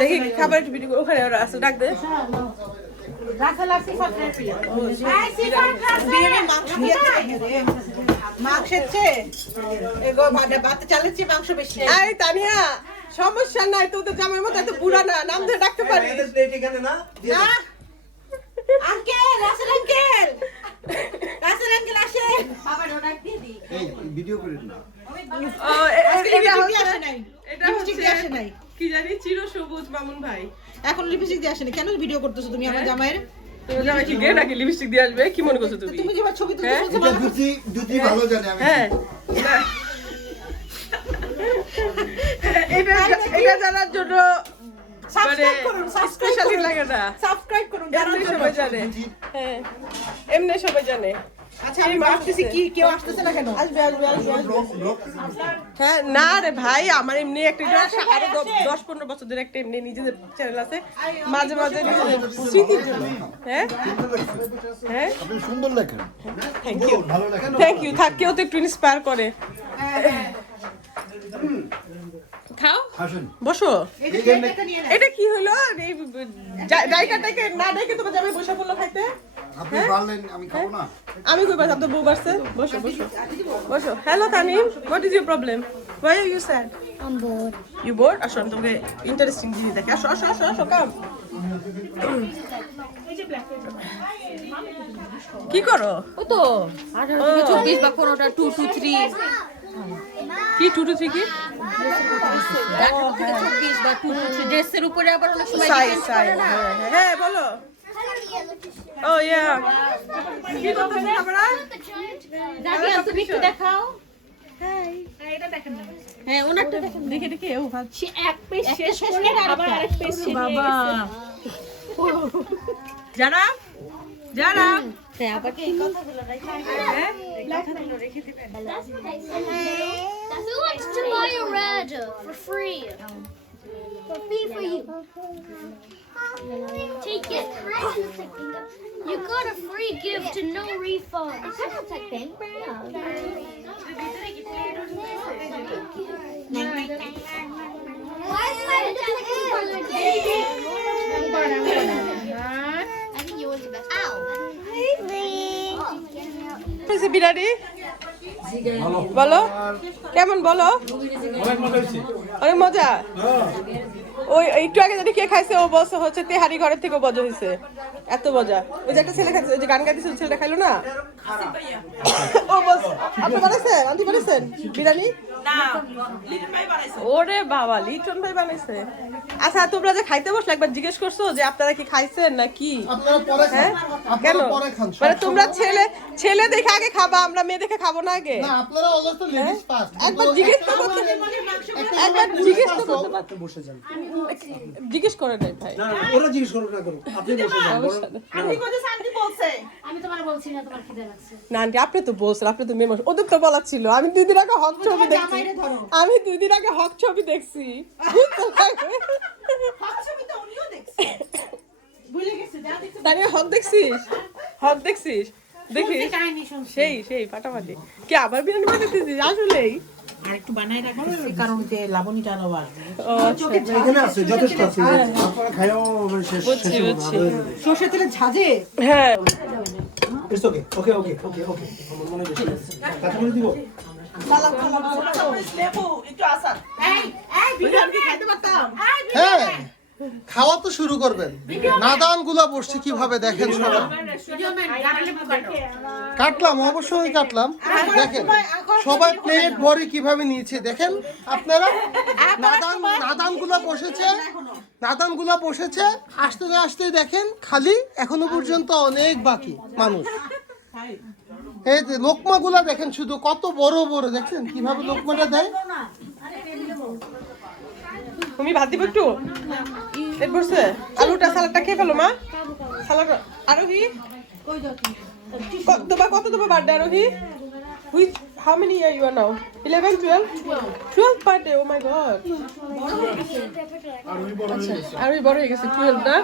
দেখি খাবার একটু ভিডিও ওখানে ওরা আছে ডাক দে সমস্যা নাই তোদের জামার মতো এত বুড়া না নাম ধরে ডাকতে পারি কি জানি চির সবুজ মামুন ভাই এখন লিপস্টিক দিয়ে আসেনি কেন ভিডিও করতেছো তুমি আমার জামাইয়ের জামাই কি গে নাকি লিপস্টিক দিয়ে আসবে কি মনে করছো তুমি তুমি যে ছবি তুলতেছো দুটি ভালো জানি আমি হ্যাঁ এটা জানার জন্য সাবস্ক্রাইব করুন স্পেশালি লাগে না সাবস্ক্রাইব করুন এমনি সবাই জানে হ্যাঁ এমনি সবাই জানে আচ্ছা আমি আসতেছি কি কেউ আসতেছে না কেন আসবে হ্যাঁ না রে ভাই আমার এমনি একটা আরো 10-15 বছর ধরে একটা এমনি নিজেদের চ্যানেল আছে মাঝে মাঝে নিজেদের স্মৃতির জন্য হ্যাঁ হ্যাঁ আপনি সুন্দর লেখেন থ্যাংক ইউ থাক কেউ তো একটু ইন্সপায়ার করে খাও বসো এটা কি হলো ডাইকাটাকে না ডাইকে তোমার যাবে বসে পড়লো খাইতে আপনি বললেন আমি খাবো না আমি কই বাস আপনার বউ বাসছে বসো বসো বসো hello Tanim what is your problem why are you sad I'm bored. You bored আসো আমি তোমাকে ইন্টারেস্টিং জিনিস দেখে আসো আসো আসো আসো কাম কি করো ওই তো 24 বা 15টা 2 2 3 কি 2 2 3 কি 24 বা 2 2 3 ড্রেসের উপরে আবার অনেক সময় সাইজ ডিপেন্ড সাইজ করে না হ্যাঁ বলো ও ইয়া কি করতেছ আমরা রাবিয়া তুমি একটু দেখাও হ্যাঁ ওনারটা দেখেন দেখে দেখে ও সে এক পেজ শেষ করে আবার আরেক পেজ বাবা যারা যারা হ্যাঁ আবার কি কথাগুলো Who wants to buy a red for free? For free for you. Take it. You got a free gift and no refund. It kind of looks like bank Why is my I think yours is best. Ow. Birati বলো কেমন বলো অনেক মজা ওই একটু আগে যদি কে খাইছে ও বলছে হচ্ছে তেহারি ঘরের থেকে মজা হয়েছে এত মজা ওই যে একটা ছেলে খাইছে ওই যে গান গাইতেছে ছেলেটা খাইলো না ও বলছে আপনি বানাইছেন আন্টি বানাইছেন বিরিয়ানি ওরে বাবা লিটন ভাই বানাইছে আচ্ছা তোমরা যে খাইতে বসলে একবার জিজ্ঞেস করছো যে আপনারা কি খাইছেন না কি হ্যাঁ কেন মানে তোমরা ছেলে দেখে আগে খাবা আমরা মেয়ে দেখে খাবো না আগে না আপনারা অলওয়েজ তো লেডিস ফার্স্ট একবার জিজ্ঞেস তো করতে একবার জিজ্ঞেস তো করতে পারতে বসে যান জিজ্ঞেস করে নাই ভাই না ওরা জিজ্ঞেস করুক না করুক আপনি বসে যান আন্টি কোথায় শান্তি বলছে আমি তোমার বলছি না তোমার খিদে লাগছে না আন্টি আপনি তো বলছেন আপনি তো মেয়ে মানুষ ওদের তো বলা ছিল আমি 2 দিন আগে হক ছবি দেখছি আমি 2 দিন আগে হক ছবি দেখছি হক ছবি তো উনিও দেখছে ভুলে গেছে যা দেখছে তাই হক দেখছিস হক দেখছিস দেখি সেই ফাটাফাটি কি আবার বিরিয়ানি বানাইতেছিস আসলেই আর একটু বানাই রাখছি কারণ যে লাবণীটা আরো আসবে এখানে আছে যথেষ্ট আছে আপনারা খাইও শেষ সরষে তেলে ঝাঁজে হ্যাঁ ইটস ওকে ওকে ওকে ওকে ওকে আমার মনে বেশি কথা বলে দিব সালাদ লেবু একটু আসার এই বিরিয়ানি খাইতে পারতাম হ্যাঁ খাওয়া তো শুরু করবেন নাদান গুলা বসছে কিভাবে দেখেন সবাই কাটলাম অবশ্যই কাটলাম দেখেন সবাই প্লেট ভরে কিভাবে নিয়েছে দেখেন আপনারা নাদান গুলা বসেছে আসতে না আসতেই দেখেন খালি এখনো পর্যন্ত অনেক বাকি মানুষ এই যে লোকমা গুলা দেখেন শুধু কত বড় বড় দেখেন কিভাবে লোকমাটা দেয় তুমি ভাত দিব একটু পেট ভরছে আলুটা সালাদটা খেয়ে ফেলো মা সালাদ আরোহী কত দেবো বার্থডে আরোহী how many year you are now 11 12 birthday oh my god আরোহী বড় হয়ে গেছে 12 না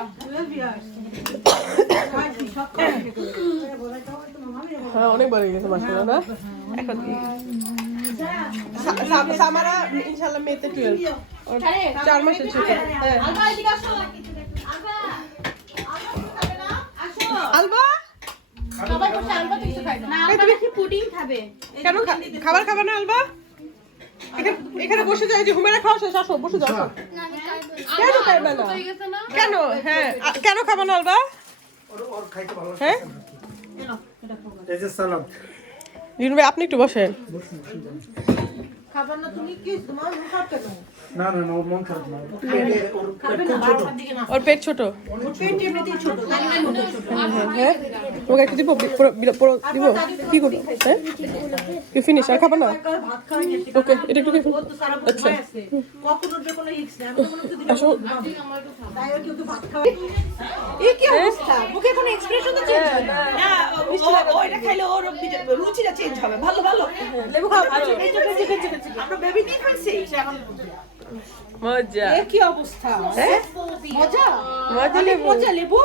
হ্যাঁ অনেক বড় হয়ে গেছে মাশাআল্লাহ না এখন সামারা ইনশাআল্লাহ মেতে 12 ওর 4 মাসের ছোট হ্যাঁ আলবা সবাই বসে আলবা কিছু খাই না আলবা কি পুডিং খাবে কেন খাবার খাবে না আলবা এখানে বসে যাও যে হুমেরা খাও শেষ আসো বসে যাও কেন খাবে না কেন হ্যাঁ কেন খাবে না আলবা ওর খাইতে ভালো হ্যাঁ এই যে সালাদ রিনু ভাই আপনি একটু বসেন খাবার না তুমি কি তোমার মুখ খাও কেন না না না ওর মন খারাপ না ওর পেট ছোট পেট এমনিতেই ছোট তাই না মনে ছোট হ্যাঁ তোমাকে একটু দিব পুরো দিব কি করবো হ্যাঁ ইউ ফিনিশ আর খাবো না ভাত খাওয়াই গেছে ওকে এটা একটু খেয়ে ও তো সারা আচ্ছা ভয় আছে কখন উঠবে কোনো রিস্ক নেই আমি তো মনে আসো তাই আর কেউ ভাত খাওয়াই এই কি অবস্থা মুখে কোনো এক্সপ্রেশন তো চেঞ্জ হয় না না ওইটা খাইলে ওর রুচিটা চেঞ্জ হবে ভালো ভালো লেবু খাও আচ্ছা আমরা বেবি নিয়ে খাইছি এখন মজা এ কি অবস্থা হ্যাঁ মজা মজা লেবু মজা লেবু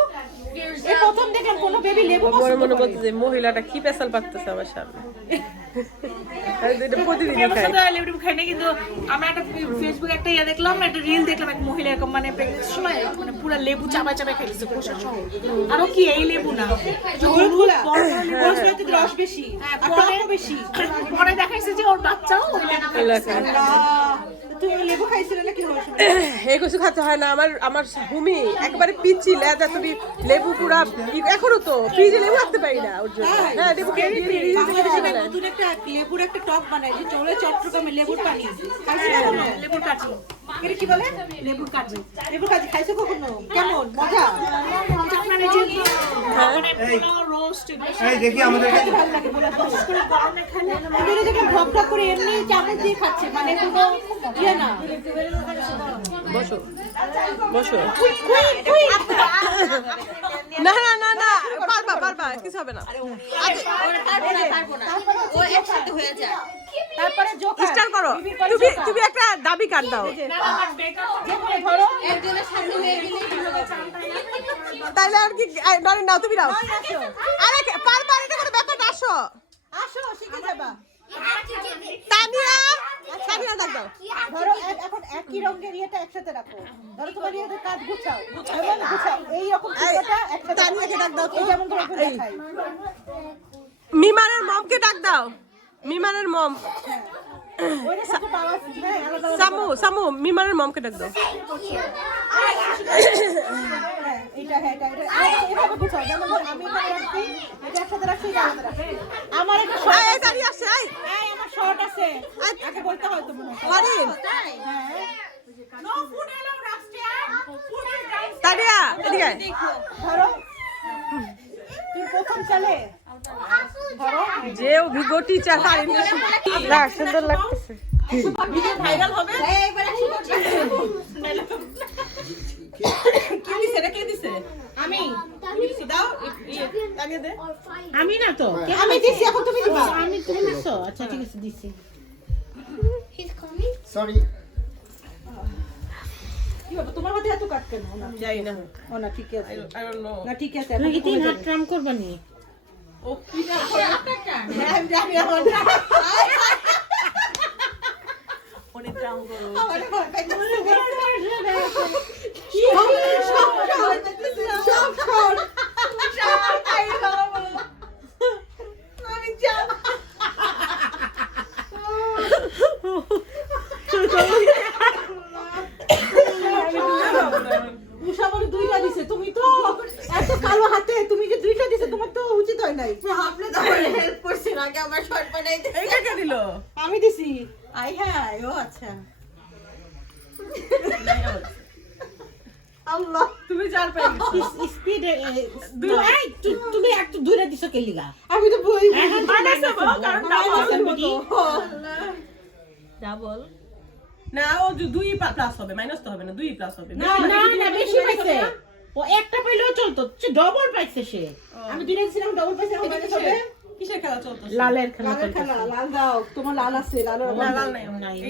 এই প্রথম দেখলাম কোনো বেবি লেবু মনে মনে বলতে যে মহিলাটা কি পেশাল পারতেছে আমার সামনে প্রতিদিন খাই লেবু খাই না কিন্তু আমরা একটা ফেসবুকে একটা ইয়া দেখলাম একটা রিল দেখলাম এক মহিলা এরকম মানে প্রেগনেন্সির সময় মানে পুরো লেবু চাপা চাপা খাইছে কোষা সহ আরো কি এই লেবু না হলুদগুলা বড় লেবু রস বেশি আর টক বেশি পরে দেখাইছে যে ওর বাচ্চাও ওই তুই লেবু খাইছিস নাকি হয়েছিল এই কিছু খেতে হয় না আমার হুমি একবারে পিচ্ছি লেদা তুমি লেবু পুরা এখনো তো ফ্রিজে লেবু রাখতে পারি না ওর জন্য হ্যাঁ লেবু নতুন একটা লেবুর একটা টক বানাই যে চলে চট্টগ্রামে লেবুর পানি খাইছিস কখনো লেবুর কাঠি এটা কি বলে লেবুর কাঠি খাইছো কখনো কেমন মজা মানে যে মানে পুরো রোস্ট এই দেখি আমাদের কাছে ভালো লাগে বলে বিশেষ করে গরমে খেলে ওদের যেটা ঢক ঢক করে এমনি চামচ দিয়ে খাচ্ছে মানে কোনো ইয়ে না বসো বসো না না না না পারবা কিছু হবে না ও একসাথে হয়ে যায় তারপরে জোকা স্টার্ট করো তুমি একটা দাবি কাট দাও ধরো একজনের সাথে হয়ে গেলে তাইলে আর কি নরে নাও তুমি নাও আরে পারবা এটা কোনো ব্যাপার না আসো আসো শিখে যাবা তানিয়া ডাক দাও ধরো এখন একই রঙের ইয়েটা একসাথে রাখো ধরো তোমার ইয়েতে কাজ গুছাও এবং গুছাও এই রকম চিত্রটা একসাথে তানিয়াকে ডাক দাও তো। এই যেমন ধরো এখন দেখাই মিমানের মমকে ডাক দাও মিমানের মম ওইটা সাথে পাওয়া যায় আলাদা সামু মিমানের মমকে ডাক দাও এটা এভাবে গুছাও যেমন ধরো আমি এখানে রাখছি এটা একসাথে রাখছি এটা আলাদা রাখছি আমার একটা এই দাঁড়িয়ে আসছে এই আমার শর্ট আছে আগে বলতে হয় তো মনে হয় ওয়ারিন নো ফুড এলাও রাখছি ফুড ইজ ডাউন তানিয়া এদিকে ধরো তুই প্রথম চলে ধরো যে অভিজ্ঞ টিচার পারেন না সুন্দর লাগতেছে ভিডিও ভাইরাল হবে এইবারে কি দিছে রে কে দিছে আমি দিছি দাও আগে দে আমি না তো আমি দিছি এখন তুমি দিবা আমি তুমি দিছো আচ্ছা ঠিক আছে দিছি He's coming. সরি কি বাবা তোমার হাতে এত কাট কেন না যাই না ও না ঠিক আছে আই ডোন্ট নো না ঠিক আছে তুমি কি 3 হাত ট্রাম করবা নি ও কি না আমি জানি আমার অনেক ট্রাম করো আমার ভয় পাইছে আমি যাব উষা বলে দুইটা দিছে তুমি তো এত কালো হাতে তুমি যে দুইটা দিছে তোমার তো উচিত হয় নাই আপনি তো হেল্প করছেন আগে আমার শর্ট বানাই দিতে এইটা কে দিল আমি দিছি আই হ্যাঁ ও আচ্ছা আল্লাহ তুমি জাল পেয়ে গেছো স্পিড তুমি একটু দূরে দিছো কে লিগা আমি তো বই মাইনাস হবে কারণ ডাবল না ও 2 প্লাস হবে মাইনাস তো হবে না 2 প্লাস হবে না বেশি পাইছে ও একটা পাইলেও চলতো ডবল পাইছে সে আমি দুইটা দিছিলাম ডবল পাইছে এখন মাইনাস হবে কিসের খেলা চলতেছে লালের খেলা লাল দাও তোমার লাল আছে লাল না লাল নাই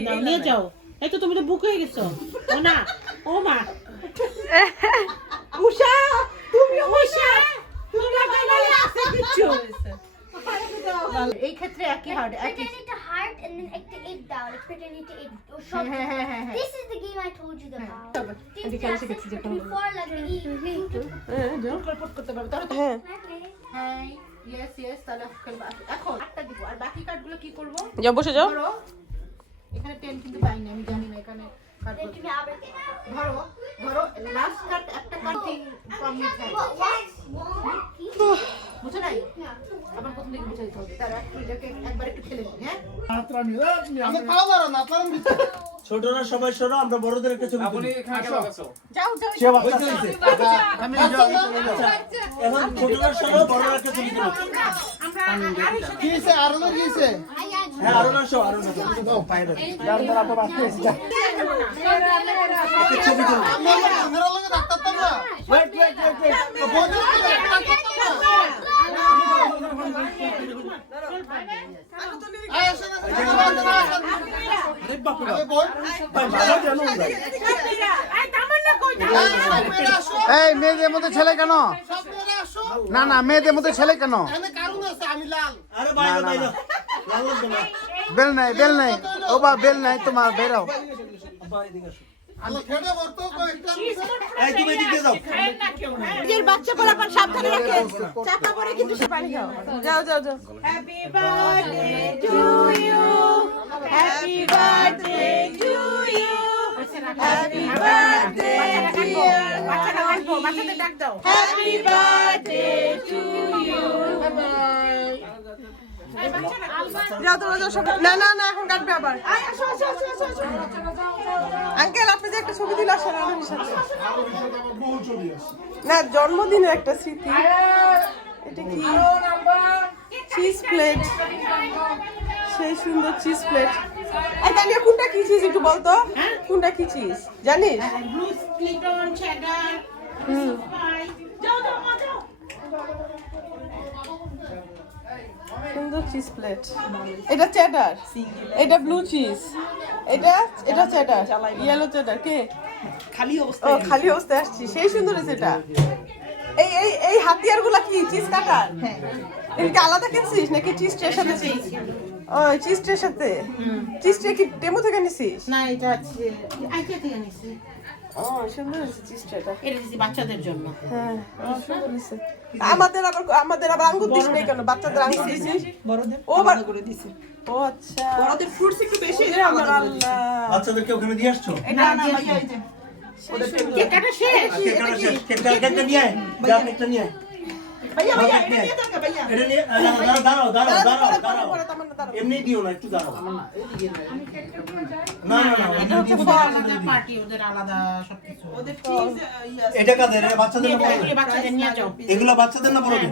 নাও নিয়ে যাও এই তো তুমি তো বুক হয়ে গেছো ও না ও মা উষা তুমি উষা তুমি লাগাইলে আছে কিছু এই ক্ষেত্রে একই হার্ড একই Pretend it to heart and then act the egg down. Like pretend it to egg or short. This is the game I told you about. Before like the E. পট করতে পারবে তাহলে হ্যাঁ হ্যাঁ ইয়েস ইয়েস তাহলে খেলবো এখন একটা দিব আর বাকি কার্ডগুলো কি করব যাও বসে যাও ধরো এখানে 10 কিন্তু পাইনি আমি জানি না এখানে card Then give me everything. ধরো ধরো লাস্ট কার্ড একটা কার্ডিং ফ্রম ইউ হ্যান্ড বুঝছো নাই আবার প্রথম দিকে বুঝাইতে হবে তার এটাকে একবার একটু খেলে নিই হ্যাঁ আমি খাওয়া পারো না আপনার ভিতরে ছোটরা সবাই সরো আমরা বড়দের একটা ছবি তুলি যাও যাও এখন ছোটরা সরো বড়রা একটা ছবি তুলি কি হয়েছে আর লোক কি হয়েছে হ্যাঁ আরো না সো পায়রা একটা ছবি তুলি আমরা লোকে ডাক্তার তো না ওয়েট বন্ধু ডাক্তার তো না আয় আসেন আরে বাপ রে আমি বল ভাই ভালো জানো ভাই এই মেয়েদের মধ্যে ছেলে কেন? সব মেয়েরা আসো না না মেয়েদের মধ্যে ছেলে কেন? এখানে কারণ আছে আমি লাল আরে বাইরে বাইরে লাল না বেল নাই ও বা বেল নাই তোমার বেরাও। আব্বা এদিকে আসো আলো খেড়ে বর্ত কয়েকটা এই তুমি এদিকে যাও নিজের বাচ্চা পোলাপান সাবধানে রাখেন চাপা পড়ে কিন্তু সে পানি খাও যাও যাও যাও happy birthday to you happy birthday to you happy birthday বাচ্চাটা ডাকবো বাচ্চাদের ডাক দাও হ্যাপি বার্থডে টু ইউ যাও তোমরা যাও সব না না না এখন কাটবে আবার আঙ্কেল আপনি যে একটা ছবি দিলে আসেন আমার সাথে না জন্মদিনের একটা স্মৃতি এটা কি চিজ প্লেট সেই সুন্দর চিজ প্লেট এই জানিয়ে কোনটা কি চিজ একটু বলতো কোনটা কি চিজ জানিস ব্লু স্প্লিটন চেডার যাও যাও মা যাও সুন্দর চিজ প্লেট এটা চেডার এটা ব্লু চিজ এটা চেডার ইয়েলো চেডার কে খালি ও খালি অবস্থায় আসছি সেই সুন্দর হয়েছে এটা এই এই এই হাতিয়ার গুলা কি চিজ কাটার এটাকে আলাদা কিনছিস নাকি চিজ ট্রের সাথে ও চিজ ট্রের সাথে চিজ ট্রে কি ডেমো থেকে নিছিস না এটা আছে আইতে থেকে নিছি ও সুন্দর হয়েছে চিজ ট্রেটা এটা দিছি বাচ্চাদের জন্য হ্যাঁ সুন্দর হয়েছে। আমাদের আবার আঙ্গুর দিস নাই কেন বাচ্চাদের আঙ্গুর দিছিস বড়দের ও বার করে দিছি ও আচ্ছা বড়দের ফ্রুটস একটু বেশি আমার আল্লাহ বাচ্চাদেরকে ওখানে দিয়ে আসছো না না কেক কাটা শেষ কেকটা শেষ কেকটা নিয়ে আয় যা কেকটা নিয়ে আয় ভাইয়া ভাইয়া এটা নিয়ে যাও ভাইয়া এটা নিয়ে দাঁড়াও এমনি দিও না একটু দাঁড়াও না পার্টি ওদের আলাদা সবকিছু ওদের এটা কাদের বাচ্চাদের না বড়দের? বাচ্চাদের নিয়ে যাও এগুলা বাচ্চাদের না বড়দের?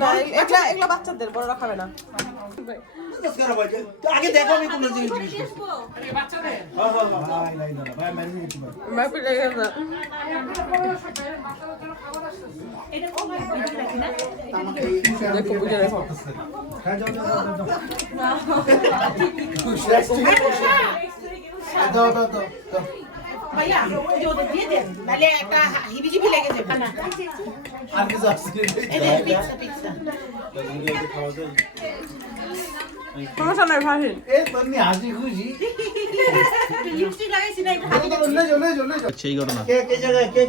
এগুলা বাচ্চাদের বড়রা খাবে না আগে দেখো আমি কোন জিনিস জিজ্ঞেস করছি বাচ্চাদের মাপি লাগে না দেখো বুঝে দেখো ভাইয়া যে ওদের দিয়ে দেন নালে একটা হিবিজিবি লেগে যাবে না এই যে পিৎজা পিৎজা সমস্যা নাই ভাহিন লিপস্টিক লাগাইছি না একটু সেই ঘটনা।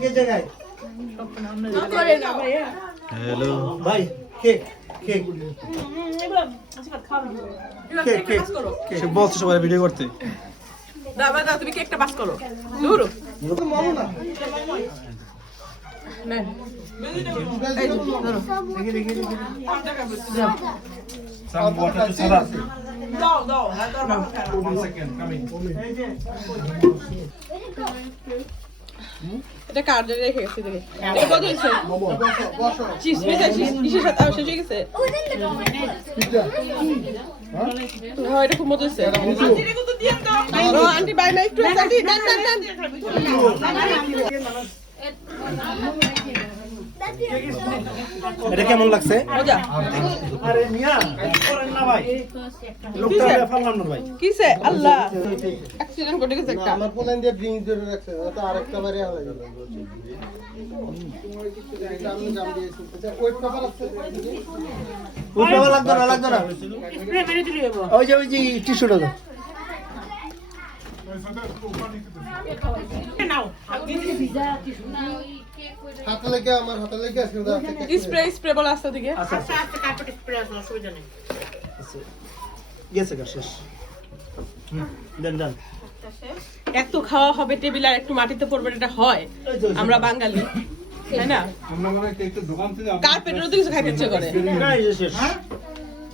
কে জায়গায় হ্যালো ভাই কেক কেক সে বলছে সবাই ভিডিও করতে। দাদা দাদা তুমি কেকটা পাস করো দূর মামু না এই যে ধরো দাও দাও এটা কার্ডে রেখে গেছে দেখে এটা কত হয়েছে চিজ মেশা চিজ কিসের সাথে শেষ হয়ে গেছে হ্যাঁ এটা খুব মজা হয়েছে ও আন্টি বাই না একটু আন্টি দেন দেন দেন এটা কেমন লাগছে? মজা আরে মিয়া করেন না ভাই, লোকটা ফাললাম না ভাই। কিসে আল্লাহ অ্যাক্সিডেন্ট করে গেছে একটা আমার পোল্যান্ড দিয়ে ড্রিঙ্ক ধরে রাখছে তো আরেকটা বারে হয়ে গেল ওয়েট পেপার আছে ওই পাওয়া লাগবে না, লাগবে না। স্প্রে মেরে দিলে হবে। ওই যে টিস্যুটা দাও। নাও হাতে লেগে আমার হাতে লেগে আছে ওটা স্প্রে বলা আছে দিকে আচ্ছা আচ্ছা কার্পেট স্প্রে আছে অসুবিধা নেই। গেছে গা শেষ। দেন এক তো খাওয়া হবে টেবিল আর একটু মাটিতে পড়বে এটা হয় আমরা বাঙালি তাই না কার্পেটেরও তো কিছু খাইতে ইচ্ছে করে এই যে শেষ।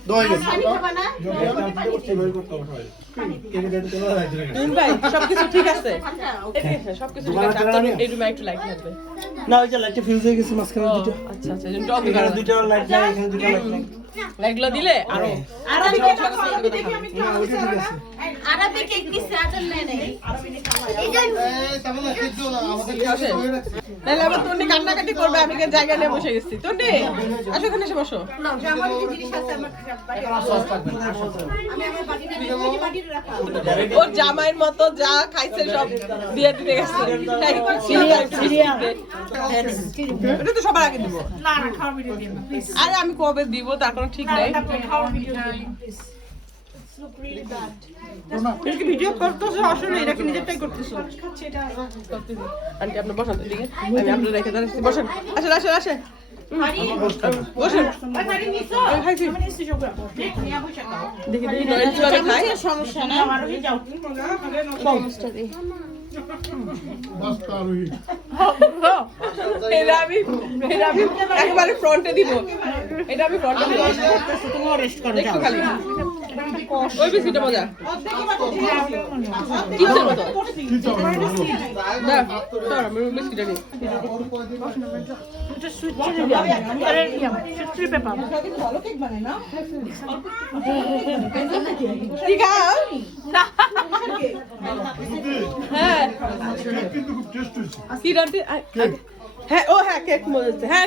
দই গেছে। ভাই সবকিছু ঠিক আছে সবকিছু ঠিক আছে আপনার এই রুমে একটু লাইট লাগবে না ওই যে লাইটটা ফিউজ হয়ে গেছে মাঝখানে দুটো। আচ্ছা আচ্ছা এই রুমটা অন্ধকার এখানে দুটো লাইট নাই, এখানে দুটো লাইট নাই। লাইটগুলো দিলে আরো আরবিক এক নিচে আদল নেই এই তাহলে সিদ্ধ না আমাদের কাছে হয়ে রাখছে নাহলে আবার তুমি কান্নাকাটি করবে আমি এখানে জায়গা নিয়ে বসে গেছি তুমি আসো এখানে এসে বসো ওর জামাইয়ের মতো যা খাইছে সব দিয়ে দিতে গেছে এটা তো সবার আগে দিব না না খাওয়া ভিডিও দিন প্লিজ। আরে আমি কবে দিব তার কোনো ঠিক নাই আপনি খাওয়া ভিডিও দিন প্লিজ। তুমি ভিডিও করতেছো আসলে এটা কি নিজেরটাই করতেছো আন্টি আপনি বসেন তো দিকে আমি আপনার রেখে দাঁড়াচ্ছি বসেন আসেন আসেন আসেন বসেন আরে নিছো আমি খাইছি আমি নিছি যোগ করো। নিয়া বসে খাও। দেখি দেখি নয় কিভাবে খাই সমস্যা না আমার হয়ে যাও। এটা আমি একেবারে ফ্রন্টে দিব এটা আমি ফ্রন্টে দিব তুমি রেস্ট করো একটু খালি ওই বিস্কিটটা মজা চিপসের মতো না তোর আমি বিস্কিটটা নিই এটা সুইট চিলি দিও। আরে নিয়া সুইট পেপার। কি খাও হ্যাঁ কি রাতে হ্যাঁ ও হ্যাঁ কেক মজা হ্যাঁ